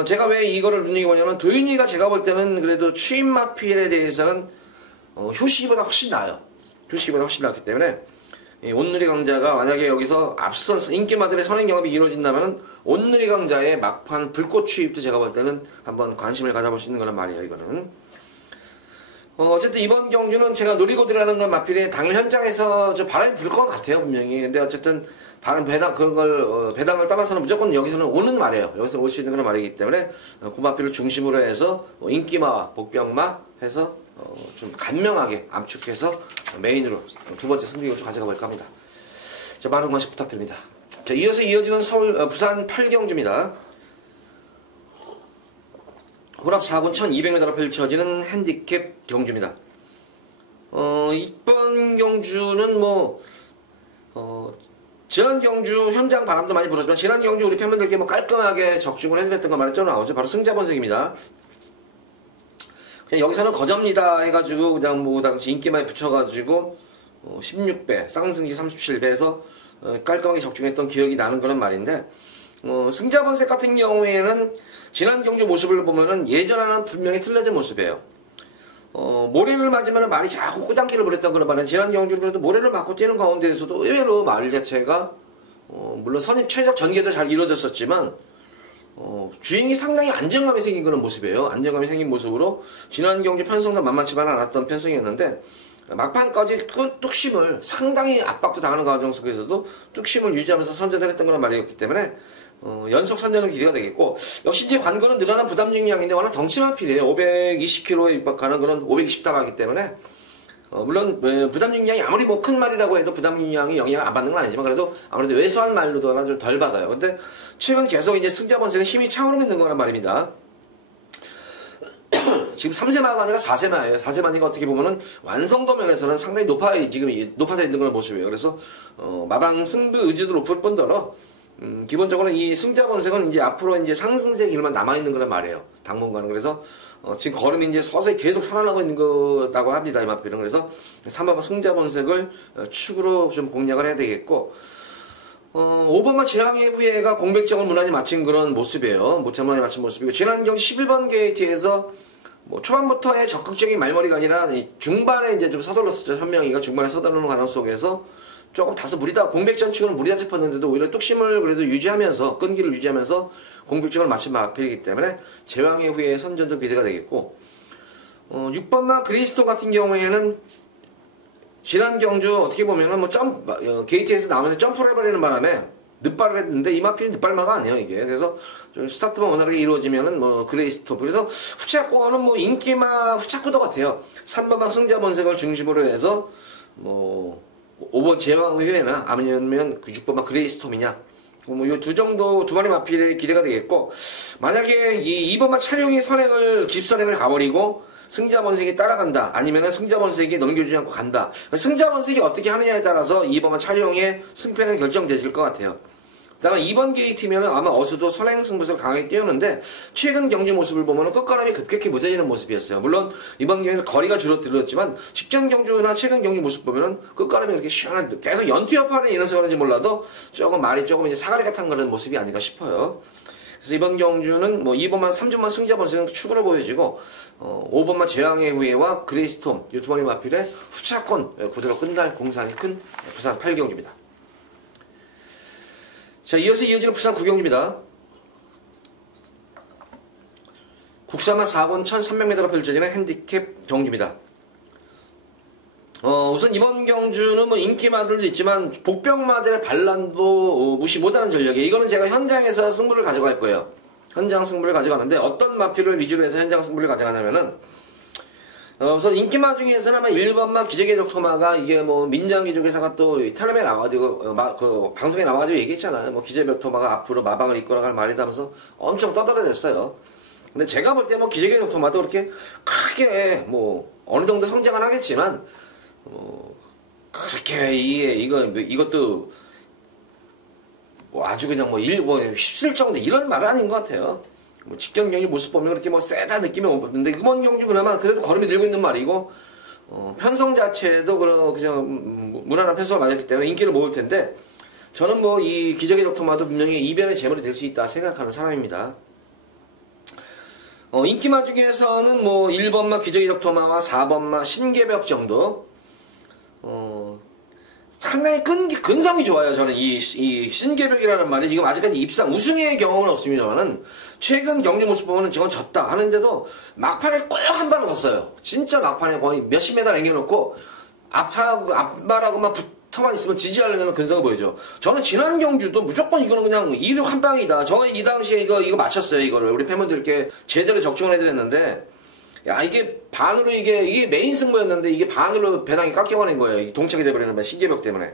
제가 왜 이거를 눈여겨보냐면 도윤이가 제가 볼 때는 그래도 취임 마필에 대해서는 효시기보다 훨씬 나아요. 효시기보다 훨씬 낫기 때문에 온누리 강자가 만약에 여기서 앞선 인기마들의 선행 경험이 이루어진다면은 온누리 강자의 막판 불꽃 취입도 제가 볼 때는 한번 관심을 가져볼 수 있는 거란 말이에요. 이거는 어쨌든 이번 경주는 제가 노리고 들어가는 건 마필에 당일 현장에서 좀 바람이 불 것 같아요 분명히. 근데 어쨌든 배당 그런 걸 배당을 따라서는 무조건 여기서는 오는 말이에요. 여기서 올 수 있는 그런 말이기 때문에 고마필을 중심으로 해서 인기마와 복병마 해서 좀 간명하게 압축해서 메인으로 두 번째 승리를 가져가 볼까 합니다. 자, 많은 관심 부탁드립니다. 자, 이어서 이어지는 부산 8경주입니다. 혼합 4군 1200m로 펼쳐지는 핸디캡 경주입니다. 이번 경주는 지난 경주 현장 바람도 많이 불었지만 지난 경주 우리 팬분들께 깔끔하게 적중을 해드렸던 거 말했죠. 나오죠. 바로 승자번색입니다. 그냥 여기서는 거접니다 해가지고 그냥 당시 인기마에 붙여가지고 16배 쌍승지 37배에서 깔끔하게 적중했던 기억이 나는 그런 말인데 승자번색 같은 경우에는 지난 경주 모습을 보면은 예전와는 분명히 틀려진 모습이에요. 모래를 맞으면 말이 자꾸 꼬장기를 부렸던 그런 말은 지난 경주는 그래도 모래를 맞고 뛰는 가운데에서도 의외로 말 자체가 물론 선입 최적 전개도 잘 이루어졌었지만 주행이 상당히 안정감이 생긴 그런 모습이에요. 안정감이 생긴 모습으로 지난 경주 편성도 만만치만 않았던 편성이었는데 막판까지 그 뚝심을 상당히 압박도 당하는 과정 속에서도 뚝심을 유지하면서 선전을 했던 그런 말이었기 때문에 연속 선전은 기대가 되겠고 역시 이제 관건은 늘어난 부담 중량인데 워낙 덩치만 필이에요. 520kg에 육박하는 그런 520담하기 때문에 물론 부담 중량이 아무리 큰 말이라고 해도 부담 중량이 영향을 안 받는 건 아니지만 그래도 아무래도 왜소한 말로도 좀 덜 받아요. 근데 최근 계속 이제 승자번색은 힘이 차오르고 있는 거란 말입니다. 지금 3세마가 아니라 4세마예요. 4세마니까 어떻게 보면은 완성도 면에서는 상당히 높아져 있는 그런 모습이에요. 그래서 마방 승부 의지도 높을 뿐더러 기본적으로 이 승자번색은 이제 앞으로 이제 상승세 길만 남아있는 거란 말이에요. 당분간은. 그래서 지금 걸음이 이제 서서히 계속 살아나고 있는 거라고 합니다. 이마필은. 그래서 3번 승자번색을 축으로 좀 공략을 해야 되겠고 5번만 재앙의 후예가 공백점을 무난히 마친 그런 모습이에요. 무난히 마친 모습이고 지난 경 11번 게이트에서 초반부터의 적극적인 말머리가 아니라 중반에 이제 좀 서둘렀었죠. 현명이가 중반에 서두르는 과정 속에서 조금 다소 공백점 치고는 무리다 싶었는데도 오히려 뚝심을 그래도 유지하면서 끈기를 유지하면서 공백점을 마친 마필이기 때문에 제왕의 후예 선전도 기대가 되겠고 6번만 그리스톤 같은 경우에는 지난 경주 어떻게 보면은 게이트에서 나오면서 점프를 해버리는 바람에 늑발을 했는데 이마필이 늑발마가 아니에요 이게. 그래서 좀 스타트만 원활하게 이루어지면은 그레이스톱. 그래서 후차권은 인기마 후차구도 같아요. 3번만 승자번색을 중심으로 해서 5번 제왕의 회나 아니면 6번만 그레이스톰이냐 요 두 마리 마필이 기대가 되겠고 만약에 이 2번만 차량이 집선행을 가버리고 승자번색이 따라간다 아니면은 승자번색이 넘겨주지 않고 간다. 승자번색이 어떻게 하느냐에 따라서 2번만 차량의 승패는 결정되실 것 같아요. 다만 2번 게이트면은 아마 어수도 선행 승부를 강하게 띄우는데 최근 경주 모습을 보면은 끝가람이 급격히 무뎌지는 모습이었어요. 물론 이번 경기는 거리가 줄어들었지만 직전 경주나 최근 경주 모습 보면은 끝가람이 이렇게 시원한 계속 연투 여파를 인해서 그런지 몰라도 조금 말이 이제 사가리 같은 그런 모습이 아닌가 싶어요. 그래서 이번 경주는 뭐 2번만 3점만 승자 번째는 축으로 보여지고 5번만 재앙의 후예와 그레이스톰 이 두 마리 마필의 후차권 구도로 끝날 공산이 큰 부산 8경주입니다. 자, 이어서 이어지는 부산 9경주입니다. 국사마 4권 1300m로 펼쳐지는 핸디캡 경주입니다. 우선 이번 경주는 뭐 인기마들도 있지만 복병마들의 반란도 무시 못하는 전력이에요. 이거는 제가 현장에서 승부를 가져갈 거예요. 현장 승부를 가져가는데 어떤 마필을 위주로 해서 현장 승부를 가져가냐면은 우선 인기마 중에서는 아마 1번마 기적의 적토마가 이게 뭐 민장기족에서가 또 텔레비에 나와가지고 그 방송에 나와가지고 얘기했잖아요. 뭐 기적의 적토마가 앞으로 마방을 이끌어갈 말이다 하면서 엄청 떠들어댔어요. 근데 제가 볼 때 뭐 기적의 적토마도 그렇게 크게 뭐 어느 정도 성장은 하겠지만 그렇게 이것도 뭐 아주 그냥 뭐 휩쓸 정도 이런 말은 아닌 것 같아요. 뭐 직전 경기 모습 보면 그렇게 뭐 세다 느낌이 없는데 이번 경주 그나마 그래도 걸음이 늘고 있는 말이고 편성 자체도 그냥 무난한 편성을 맞았기 때문에 인기를 모을 텐데 저는 뭐 이 기적의 적토마도 분명히 이변의 제물이 될 수 있다 생각하는 사람입니다. 인기마 중에서는 뭐 1번마 기적의 적토마와 4번마 신개벽 정도 상당히 근성이 좋아요. 저는 이 신개벽이라는 말이 지금 아직까지 입상 우승의 경험은 없습니다만은 최근 경기 모습 보면은 저건 졌다 하는데도 막판에 꼭 한 발을 뒀어요. 진짜 막판에 거의 몇십 메달 남겨놓고 앞발하고만 붙어만 있으면 지지하려는 근성을 보이죠. 저는 지난 경주도 무조건 이거는 그냥 이륙 한 방이다. 저는 이 당시에 이거 맞췄어요. 이거를 우리 팬분들께 제대로 적중을 해드렸는데 야, 이게 반으로 이게 메인 승부였는데 이게 반으로 배당이 깎여버린 거예요. 이게 동착이 돼버리는 거예요. 신개벽 때문에.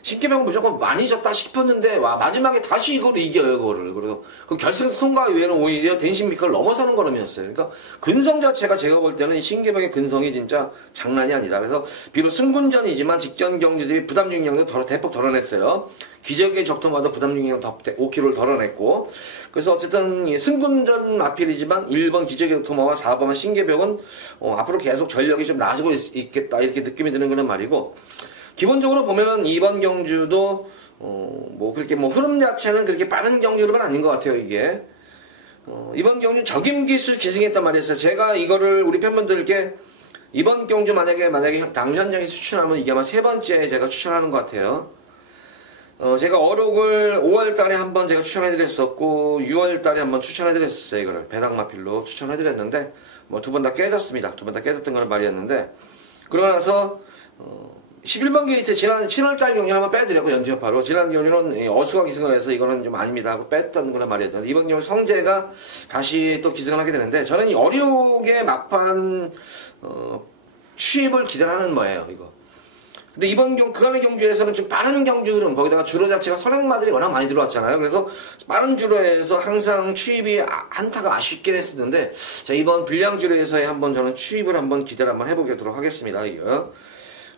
신개벽은 무조건 많이 졌다 싶었는데, 와, 마지막에 다시 이거를 이겨요, 그거를. 그래서 그 결승에서 통과 외에는 오히려 댄싱미커를 넘어서는 걸음이었어요. 그러니까 근성 자체가 제가 볼 때는 신개벽의 근성이 진짜 장난이 아니다. 그래서 비록 승군전이지만 직전 경주들이 부담 중량도 대폭 덜어냈어요. 기적의 적토마도 부담 중량 5kg를 덜어냈고, 그래서 어쨌든 승군전 마필이지만 1번 기적의 적토마와 4번 신개벽은 앞으로 계속 전력이 좀 나아지고 있겠다 이렇게 느낌이 드는 그런 말이고, 기본적으로 보면은 이번 경주도 뭐 그렇게 뭐 흐름 자체는 그렇게 빠른 경주는 아닌 것 같아요. 이게 이번 경주 적임기술 기승했단 말이었어요. 제가 이거를 우리 팬분들께 이번 경주 만약에 당 현장에서 추천하면 이게 아마 세 번째 제가 추천하는 것 같아요. 제가 어록을 5월달에 한번 제가 추천해드렸었고 6월달에 한번 추천해드렸었어요. 이거를 배당마필로 추천해드렸는데 뭐 두 번 다 깨졌습니다. 두 번 다 깨졌던 거는 말이었는데 그러고 나서 11번 게이트 지난 7월달 경기 한번 빼드렸고 연투협파로 지난 경기는 어수가 기승을 해서 이거는 좀 아닙니다 하고 뺐던 거란 말이었는데 이번 경우 성재가 다시 또 기승을 하게 되는데 저는 이 어려우게 막판 취입을 기대하는 거예요 이거. 근데 이번 그간의 경주에서는 좀 빠른 경주 흐름 거기다가 주로 자체가 선행마들이 워낙 많이 들어왔잖아요. 그래서 빠른 주로에서 항상 취입이 한타가 아쉽게 했었는데 자 이번 불량주로에서의 한번 저는 취입을 한번 기대를 한번 해보도록 하겠습니다. 이거.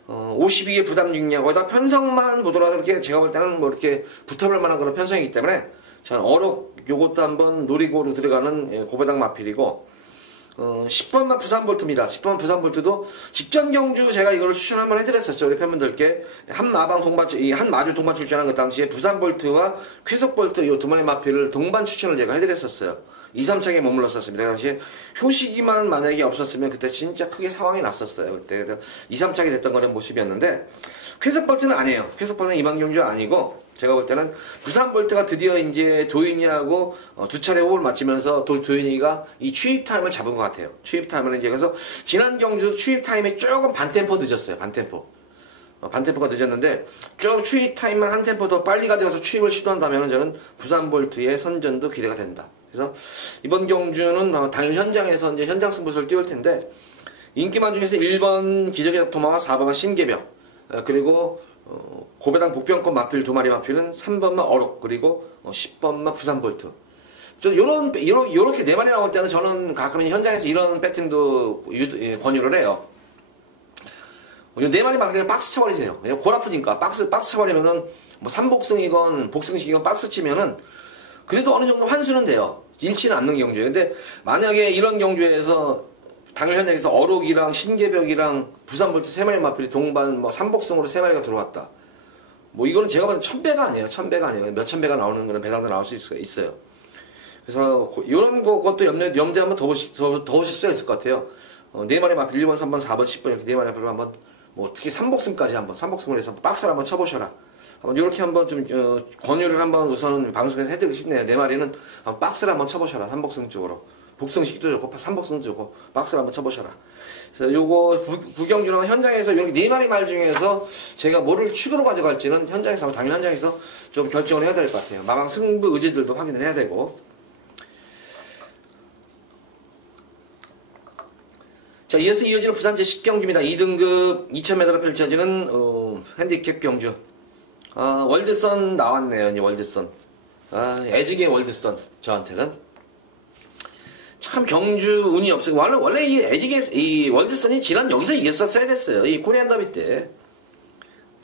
52의 부담 중량 거기다 편성만 보더라도 이렇게 제가 볼 때는 뭐 이렇게 붙어볼 만한 그런 편성이기 때문에 저는 어록 요것도 한번 노리고로 들어가는 고배당 마필이고 10번만 부산볼트입니다. 10번 부산볼트도 직전 경주 제가 이거를 추천 한번 해드렸었죠. 우리 팬분들께 한 마주 동반 출전한 그 당시에 부산볼트와 쾌속볼트 이 두 마리 마필을 동반 추천을 제가 해드렸었어요. 2, 3차게 머물렀었습니다. 그 당시에 효시기만 만약에 없었으면 그때 진짜 크게 상황이 났었어요. 그때 2, 3차게 됐던 거는 모습이었는데 쾌속볼트는 아니에요. 쾌속볼트는 이번 경주 아니고 제가 볼 때는 부산볼트가 드디어 이제 도윤이하고 두 차례 호흡을 맞추면서 도윤이가 이 취입 타임을 잡은 것 같아요. 취입 타임을 이제 그래서 지난 경주 취입 타임이 조금 반템포 늦었어요. 반템포가 늦었는데 쭉 취입 타임만 한 템포 더 빨리 가져가서 취입을 시도한다면 저는 부산볼트의 선전도 기대가 된다. 그래서 이번 경주는 당일 현장에서 이제 현장 승부수를 띄울 텐데 인기만 중에서 1번 기적의 적토마와 4번은 신개벽 그리고 고배당 복병권 마필 두 마리 마필은 3번만 어록 그리고 10번만 부산볼트. 저 요렇게 네 마리 나올 때는 저는 가끔 현장에서 이런 배팅도 권유를 해요. 네 마리 막 그냥 박스 쳐버리세요. 그냥 골 아프니까 박스 쳐버리면은 뭐 3복승이건 복승식이건 박스 치면은 그래도 어느 정도 환수는 돼요. 잃지는 않는 경주예요. 근데 만약에 이런 경주에서 당일 현장에서 어록이랑 신개벽이랑 부산볼트 세 마리 마필이 동반 뭐 3복승으로 세 마리가 들어왔다. 뭐 이거는 제가 봐도 1000배가 아니에요. 1000배가 아니에요. 몇천 배가 나오는 그런 배당도 나올 수 있어요. 그래서 이런 것도 염두에 한번 더 보실 수가 있을 것 같아요. 네 마리 마필 1번, 3번, 4번, 10번 이렇게 네 마리 마필로 한번 뭐 특히 3복승까지 한번 3복승을 해서 박스를 한번 쳐보셔라. 한번 이렇게 한번 좀 권유를 한번 우선은 방송에서 해드리고 싶네요. 네 마리는 한번 박스를 한번 쳐보셔라. 3복승 쪽으로. 복승식도 좋고 3복승도 좋고 박스를 한번 쳐보셔라. 그래서 요거 구경주랑 현장에서 여기 네 마리 말 중에서 제가 뭐를 축으로 가져갈지는 현장에서 당연히 현장에서 좀 결정을 해야 될 것 같아요. 마방 승부 의지들도 확인을 해야 되고. 자, 이어서 이어지는 부산 제10경주입니다. 2등급 2000m로 펼쳐지는 핸디캡 경주. 월드선 나왔네요. 이제 월드선. 애직의 월드선 저한테는 참 경주 운이 없어요. 원래 이 애직의 이 월드선이 지난 여기서 이겼었어야 됐어요. 이 코리안 더비 때.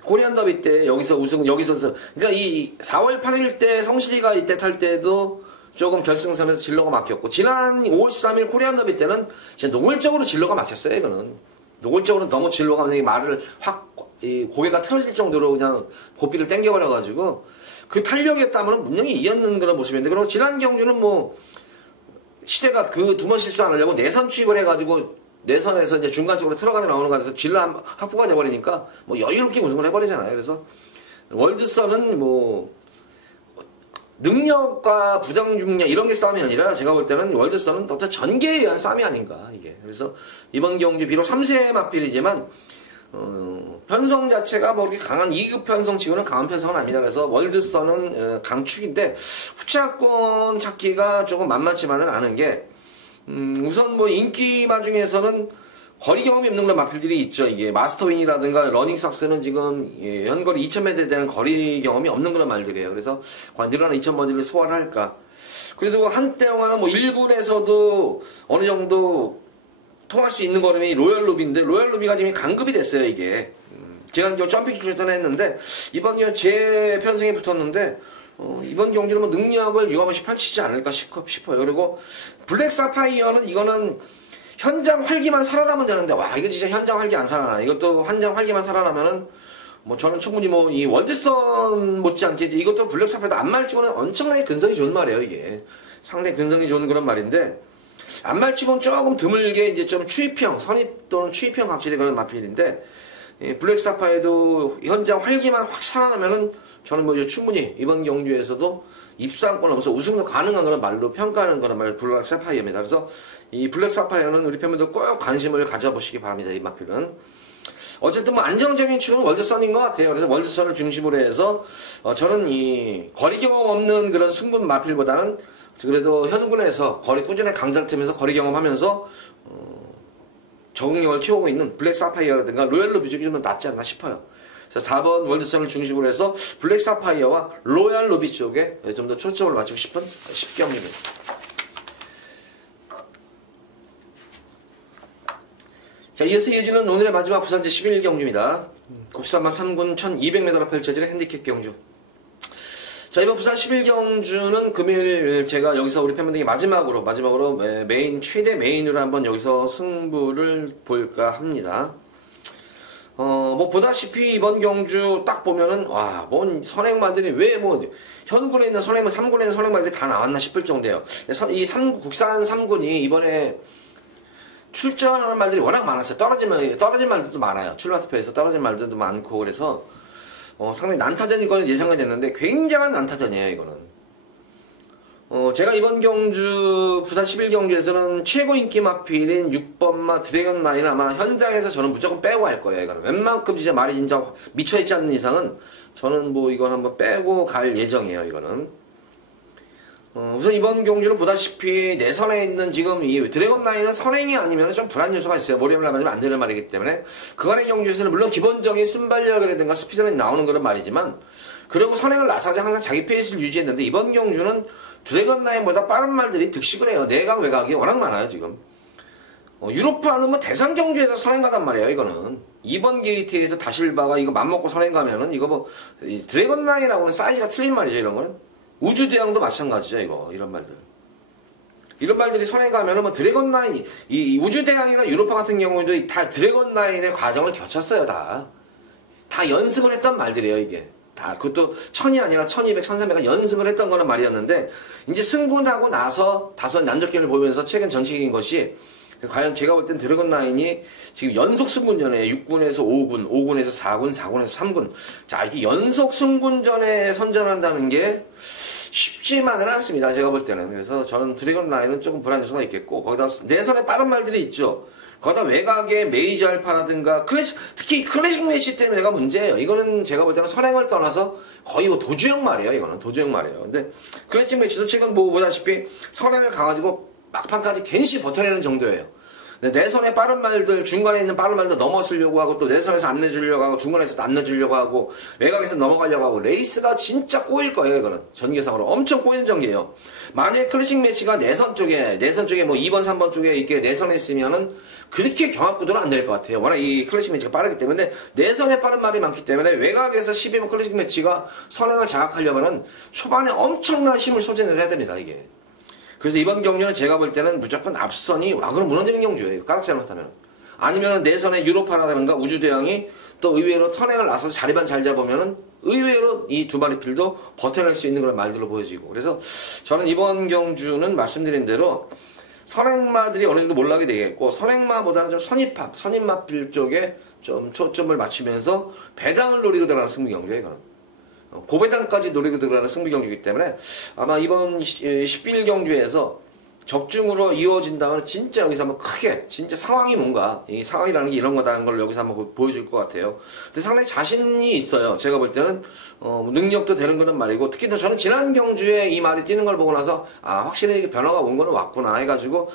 코리안 더비 때 여기서 그러니까 이 4월 8일 때 성실이가 이때 탈 때도 조금 결승선에서 진로가 막혔고, 지난 5월 13일 코리안 더비 때는 진짜 노골적으로 진로가 막혔어요. 이거는 노골적으로 너무 진로가 그냥 말을 확 고개가 틀어질 정도로 그냥 고삐를 당겨버려가지고 그 탄력이었다면 분명히 이겼는 그런 모습인데, 그리고 지난 경주는 뭐 시대가 그 두 번 실수 안 하려고 내선 취입을 해가지고 내선에서 이제 중간 쪽으로 들어가게 나오는 거 같아서 진로 확보가 돼버리니까 뭐 여유롭게 우승을 해버리잖아요. 그래서 월드선은 뭐 능력과 부정중력 이런 게 싸움이 아니라 제가 볼 때는 월드선은 어떤 전개에 의한 싸움이 아닌가 이게. 그래서 이번 경주 비록 3세 맞빌이지만 편성 자체가 뭐 이렇게 강한 2급 편성 치고는 강한 편성은 아닙니다. 그래서 월드선은 강축인데 후차권 찾기가 조금 만만치만은 않은 게 우선 뭐 인기마 중에서는 거리 경험이 없는 그런 마필들이 있죠. 이게 마스터윙이라든가 러닝삭스는 지금 현거리 2000m에 대한 거리 경험이 없는 그런 말들이에요. 그래서 과연 늘어난 2000m를 소화를 할까. 그래도 한때 동안은 뭐 1군에서도 어느 정도 통할 수 있는 걸음이 로얄 루비인데, 로얄 루비가 지금 강급이 됐어요. 이게 지난 경주 점핑 출전을 했는데 이번 경주 제 편성이 붙었는데 이번 경주는 뭐 능력을 유감없이 펼치지 않을까 싶어요. 그리고 블랙 사파이어는 이거는 현장 활기만 살아나면 되는데, 와 이거 진짜 현장 활기 안 살아나. 이것도 현장 활기만 살아나면은 뭐 저는 충분히 뭐 이 월드선 못지않게 이것도 블랙 사파이어도 안말치고는 엄청나게 근성이 좋은 말이에요. 이게 상당히 근성이 좋은 그런 말인데, 안말치고는 조금 드물게 이제 좀 추입형 선입 또는 추입형 각질이 그런 마필인데, 블랙 사파이어도 현장 활기만 확 살아나면은 저는 뭐 충분히 이번 경주에서도 입상권 넘어서 우승도 가능한 그런 말로 평가하는 그런 말 블랙 사파이어입니다. 그래서 이 블랙 사파이어는 우리 팬분들 꼭 관심을 가져보시기 바랍니다. 이 마필은 어쨌든 뭐 안정적인 축은 월드선인 것 같아요. 그래서 월드선을 중심으로 해서 저는 이 거리 경험 없는 그런 승분 마필보다는 그래도 현군에서 거리 꾸준히 강자팀에서 거리 경험하면서 적응력을 키우고 있는 블랙 사파이어라든가 로얄 루비 쪽이 좀 낫지 않나 싶어요. 그래서 4번 월드선을 중심으로 해서 블랙 사파이어와 로얄 루비 쪽에 좀 더 초점을 맞추고 싶은 10경기입니다. 자, 이어서 이어지는 오늘의 마지막 부산 제11경주입니다. 국산만 3군 1200m로 펼쳐지는 핸디캡 경주. 자, 이번 부산 11경주는 금요일 제가 여기서 우리 팬분들에게 마지막으로 메인, 최대 메인으로 한번 여기서 승부를 볼까 합니다. 뭐 보다시피 이번 경주 딱 보면은 와, 뭔 선행마들이 왜 뭐 현군에 있는 선행마, 3군에 있는 선행마들이 다 나왔나 싶을 정도예요. 이 국산 3군이 이번에 출전하는 말들이 워낙 많았어요. 떨어진 말들도 많아요. 출마 투표에서 떨어진 말들도 많고, 그래서 상당히 난타전일 거는 예상이 됐는데 굉장한 난타전이에요. 이거는 제가 이번 경주 부산 11경주에서는 최고 인기 마필인 6번마 드래곤 라인 아마 현장에서 저는 무조건 빼고 할 거예요. 이거는 웬만큼 진짜 말이 진짜 미쳐있지 않는 이상은 저는 뭐 이건 한번 빼고 갈 예정이에요. 이거는 우선 이번 경주는 보다시피 내선에 있는 지금 이 드래곤 라인은 선행이 아니면 좀 불안 요소가 있어요. 모리움을 맞으면 안 되는 말이기 때문에 그간의 경주에서는 물론 기본적인 순발력이라든가 스피드는 나오는 그런 말이지만, 그리고 선행을 나서서 항상 자기 페이스를 유지했는데 이번 경주는 드래곤 라인보다 빠른 말들이 득식을 해요. 내각 외곽이 워낙 많아요. 지금 유로파는 뭐 대상 경주에서 선행 가단 말이에요. 이거는 2번 게이트에서 다실바가 이거 맘먹고 선행 가면은 이거 뭐 드래곤 라인하고는 사이즈가 틀린 말이죠. 이런 거는 우주대왕도 마찬가지죠. 이런 말들이 선행 가면은 뭐 드래곤 라인, 이 우주대왕이나 유로파 같은 경우에도 다 드래곤 라인의 과정을 거쳤어요. 다 연습을 했던 말들이에요. 이게 다 그것도 1000이 아니라 1200, 1300가 연승을 했던 거는 말이었는데 이제 승군하고 나서 다소 난적기를 보이면서 최근 전체적인 것이 과연 제가 볼 땐 드래곤9이 지금 연속 승군전에 6군에서 5군, 5군에서 4군, 4군에서 3군. 자, 이게 연속 승군전에 선전한다는 게 쉽지만은 않습니다. 제가 볼 때는. 그래서 저는 드래곤9은 조금 불안 요소가 있겠고, 거기다 내선에 빠른 말들이 있죠. 거기다 외곽의 메이저 알파라든가 특히 클래식 매치 때문에 내가 문제예요. 이거는 제가 볼 때는 선행을 떠나서 거의 뭐 도주형 말이에요. 이거는 도주형 말이에요. 근데 클래식 매치도 최근 보다시피 선행을 가가지고 막판까지 괜시 버텨내는 정도예요. 내선의 빠른 말들, 중간에 있는 빠른 말들 넘어서려고 하고, 또 내선에서 안 내주려고 하고, 중간에서도 안 내주려고 하고, 외곽에서 넘어가려고 하고, 레이스가 진짜 꼬일 거예요, 이거는. 전개상으로. 엄청 꼬이는 전개예요. 만약에 클래식 매치가 내선 쪽에 뭐 2번, 3번 쪽에 이렇게 내선에 있으면은, 그렇게 경합구도는 안 될 것 같아요. 워낙 이 클래식 매치가 빠르기 때문에, 내선에 빠른 말이 많기 때문에, 외곽에서 12번 클래식 매치가 선행을 장악하려면은, 초반에 엄청난 힘을 소진을 해야 됩니다, 이게. 그래서 이번 경주는 제가 볼 때는 무조건 앞선이 와그로 무너지는 경주예요. 까닥 잘못하면. 아니면 내선의 유로파라든가 우주대왕이 또 의외로 선행을 나서서 자리만 잘 잡으면은 의외로 이 두 마리 필도 버텨낼 수 있는 그런 말들로 보여지고. 그래서 저는 이번 경주는 말씀드린 대로 선행마들이 어느 정도 몰락이 되겠고, 선행마보다는 좀 선입마필 쪽에 좀 초점을 맞추면서 배당을 노리고 들어가는 승부 경주예요, 이거는. 고배당까지 노리고 들어가는 승부 경기이기 때문에 아마 이번 10일 경주에서 적중으로 이어진다면 진짜 여기서 한번 크게 진짜 상황이 뭔가 이 상황이라는 게 이런 거다는 걸 여기서 한번 보여줄 것 같아요. 근데 상당히 자신이 있어요. 제가 볼 때는 능력도 되는 거는 말이고, 특히 더 저는 지난 경주에 이 말이 뛰는 걸 보고 나서 확실히 변화가 온 거는 왔구나 해가지고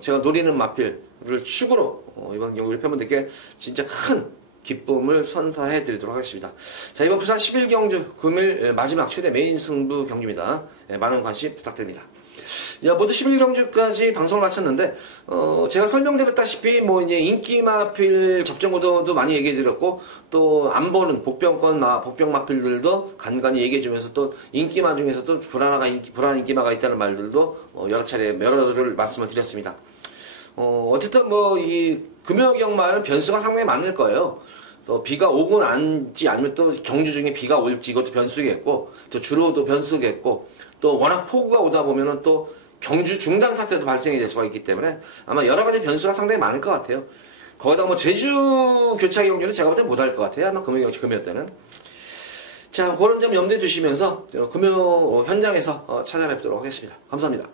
제가 노리는 마필을 축으로 이번 경주 우리 팬분들께 진짜 큰 기쁨을 선사해 드리도록 하겠습니다. 자, 이번 부산 11경주 금일 마지막 최대 메인 승부 경기입니다. 많은 관심 부탁드립니다. 자, 모두 11경주까지 방송을 마쳤는데, 제가 설명드렸다시피, 뭐, 이제 인기마필 접전구도도 많이 얘기해드렸고, 또, 안 보는 복병마필들도 간간히 얘기해주면서 또, 인기마 중에서도 불안한 인기마가 있다는 말들도 여러 차례, 여러를 말씀을 드렸습니다. 어쨌든 뭐, 이 금요경마는 변수가 상당히 많을 거예요. 또 비가 오고 안지 아니면 또 경주 중에 비가 올지 이것도 변수겠고, 또 주로도 변수겠고, 또 워낙 폭우가 오다 보면은 또 경주 중단 사태도 발생이 될 수가 있기 때문에 아마 여러 가지 변수가 상당히 많을 것 같아요. 거기다 뭐 제주 교차기 경주는 제가 볼 때 못할 것 같아요. 아마 금요 때는. 자, 그런 점 염두에 두시면서 금요 현장에서 찾아뵙도록 하겠습니다. 감사합니다.